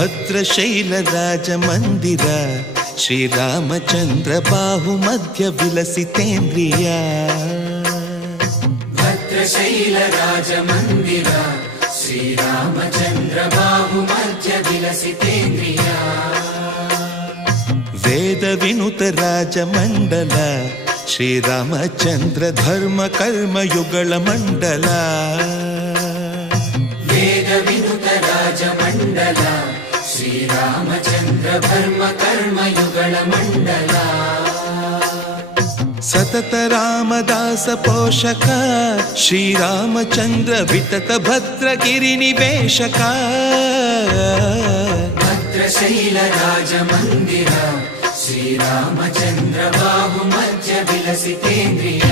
ಭದ್ರಶೈಲ ರಾಜ ಮಂದಿರ ಶ್ರೀರಾಮಚಂದ್ರ ಬಾಹು ಮಧ್ಯ ವಿಲಸಿತೇಂದ್ರಿಯ ಭದ್ರಶೈಲ ರಾಜ ಮಂದಿರ ಶ್ರೀರಾಮಚಂದ್ರ ಬಾಹು ಮಧ್ಯ ವಿಲಸಿತೇಂದ್ರಿಯ ವೇದ ವಿನುತ ರಾಜ ಮಂಡಲ ಶ್ರೀರಾಮಚಂದ್ರ ಧರ್ಮ ಕರ್ಮ ಯುಗಳ ಮಂಡಲ ವೇದ ವಿನುತ ರಾಜ ಮಂಡಲ ಶ್ರೀರಾಮಚಂದ್ರ ಧರ್ಮ ಕರ್ಮ ಯುಗಳ ಮಂಡಲ ಸತತ ರಾಮದಾಸ ಪೋಷಕ ಶ್ರೀರಾಮಚಂದ್ರ ವಿತತ ಭದ್ರಗಿರಿ ನಿವೇಶಕ ಭದ್ರಶೈಲ ರಾಜ ಮಂದಿರ ಶ್ರೀರಾಮಚಂದ್ರ ಬಾಹು ಮಧ್ಯ ವಿಲಸಿತೇಂದ್ರಿಯ